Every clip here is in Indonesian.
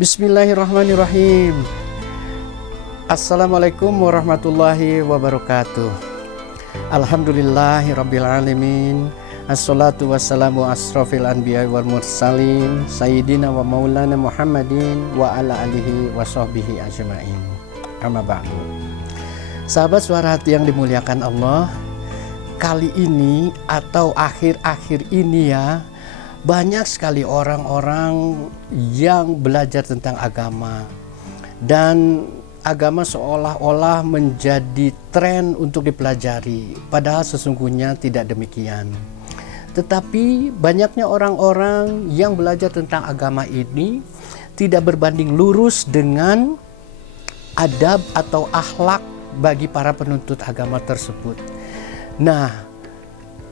Bismillahirrahmanirrahim. Assalamualaikum warahmatullahi wabarakatuh. Alhamdulillahirabbil alamin. Assalatu wassalamu asrofil anbiya wal mursalin sayyidina wa maulana Muhammadin wa ala alihi wa sahbihi ajma'in. Amma ba'du. Sahabat Suara Hati yang dimuliakan Allah, kali ini atau akhir-akhir ini ya, banyak sekali orang-orang yang belajar tentang agama, dan agama seolah-olah menjadi tren untuk dipelajari, padahal sesungguhnya tidak demikian. Tetapi banyaknya orang-orang yang belajar tentang agama ini tidak berbanding lurus dengan adab atau akhlak bagi para penuntut agama tersebut. Nah,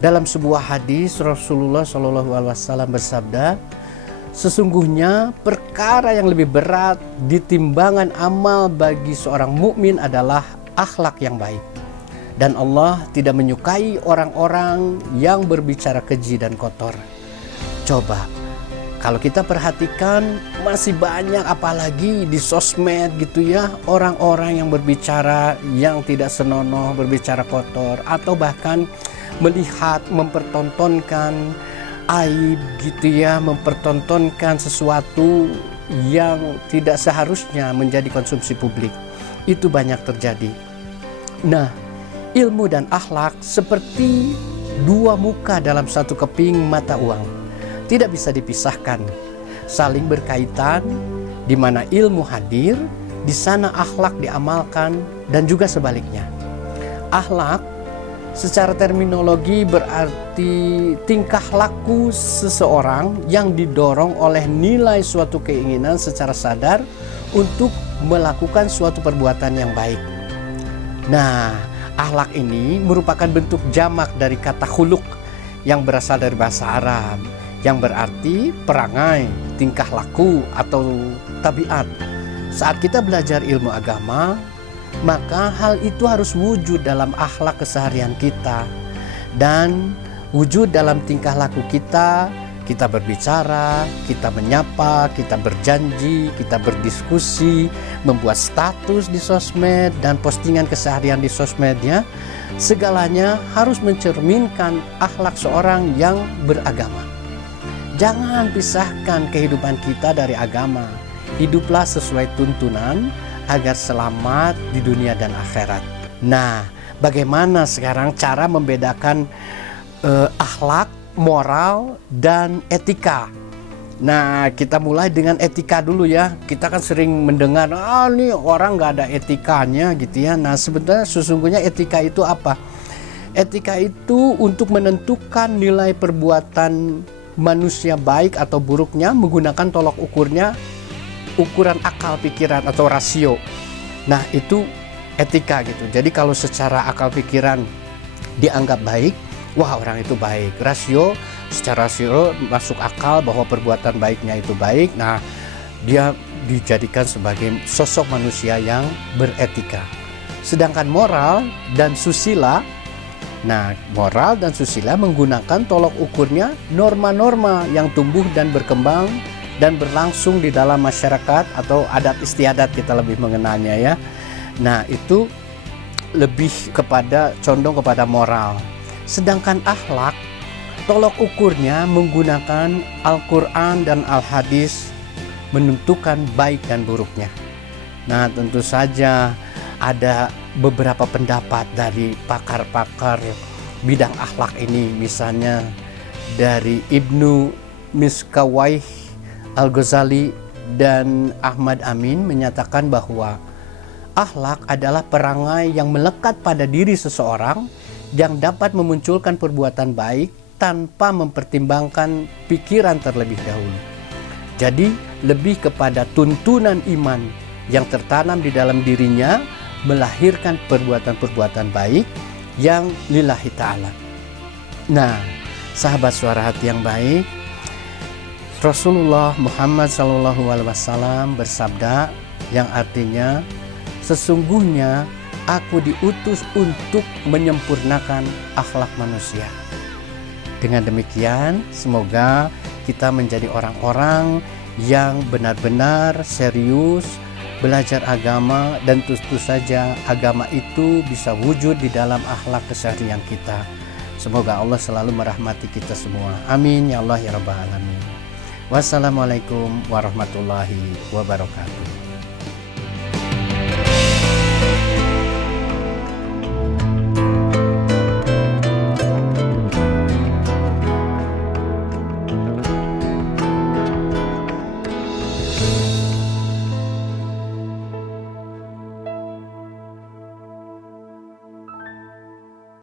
dalam sebuah hadis Rasulullah SAW bersabda, sesungguhnya perkara yang lebih berat di timbangan amal bagi seorang mukmin adalah akhlak yang baik. Dan Allah tidak menyukai orang-orang yang berbicara keji dan kotor. Coba, kalau kita perhatikan masih banyak, apalagi di sosmed gitu ya, orang-orang yang berbicara yang tidak senonoh, berbicara kotor, atau bahkan melihat, mempertontonkan aib gitu ya, mempertontonkan sesuatu yang tidak seharusnya menjadi konsumsi publik. Itu banyak terjadi. Nah, ilmu dan akhlak seperti dua muka dalam satu keping mata uang, tidak bisa dipisahkan, saling berkaitan. Di mana ilmu hadir, di sana akhlak diamalkan, dan juga sebaliknya. Akhlak secara terminologi berarti tingkah laku seseorang yang didorong oleh nilai suatu keinginan secara sadar untuk melakukan suatu perbuatan yang baik. Nah, akhlak ini merupakan bentuk jamak dari kata khuluq yang berasal dari bahasa Arab, yang berarti perangai, tingkah laku atau tabiat. Saat kita belajar ilmu agama, maka hal itu harus wujud dalam akhlak keseharian kita dan wujud dalam tingkah laku kita. Kita berbicara, kita menyapa, kita berjanji, kita berdiskusi, membuat status di sosmed dan postingan keseharian di sosmednya. Segalanya harus mencerminkan akhlak seorang yang beragama. Jangan pisahkan kehidupan kita dari agama. Hiduplah sesuai tuntunan agar selamat di dunia dan akhirat. Nah, bagaimana sekarang cara membedakan akhlak, moral, dan etika? Nah, kita mulai dengan etika dulu ya. Kita kan sering mendengar, nih orang nggak ada etikanya gitu ya. Nah, sebenarnya sesungguhnya etika itu apa? Etika itu untuk menentukan nilai perbuatan manusia baik atau buruknya menggunakan tolok ukurnya, ukuran akal pikiran atau rasio. Nah, itu etika gitu. Jadi kalau secara akal pikiran dianggap baik, wah orang itu baik. Rasio, secara rasio masuk akal bahwa perbuatan baiknya itu baik. Nah, dia dijadikan sebagai sosok manusia yang beretika. Sedangkan moral dan susila, nah moral dan susila menggunakan tolok ukurnya norma-norma yang tumbuh dan berkembang dan berlangsung di dalam masyarakat atau adat istiadat, kita lebih mengenalnya ya. Nah, itu lebih condong kepada moral. Sedangkan akhlak, tolok ukurnya menggunakan Al-Quran dan Al-Hadis menentukan baik dan buruknya. Nah, tentu saja ada beberapa pendapat dari pakar-pakar bidang akhlak ini, misalnya dari Ibnu Miskawayh Al-Ghazali dan Ahmad Amin menyatakan bahwa akhlak adalah perangai yang melekat pada diri seseorang yang dapat memunculkan perbuatan baik tanpa mempertimbangkan pikiran terlebih dahulu. Jadi lebih kepada tuntunan iman yang tertanam di dalam dirinya melahirkan perbuatan-perbuatan baik yang lillahi ta'ala. Nah, sahabat Suara Hati yang baik, Rasulullah Muhammad SAW bersabda yang artinya, sesungguhnya aku diutus untuk menyempurnakan akhlak manusia. Dengan demikian, semoga kita menjadi orang-orang yang benar-benar serius belajar agama, dan tentu saja agama itu bisa wujud di dalam akhlak keseharian kita. Semoga Allah selalu merahmati kita semua. Amin ya Allah ya Rabbal Alamin. Wassalamualaikum warahmatullahi wabarakatuh.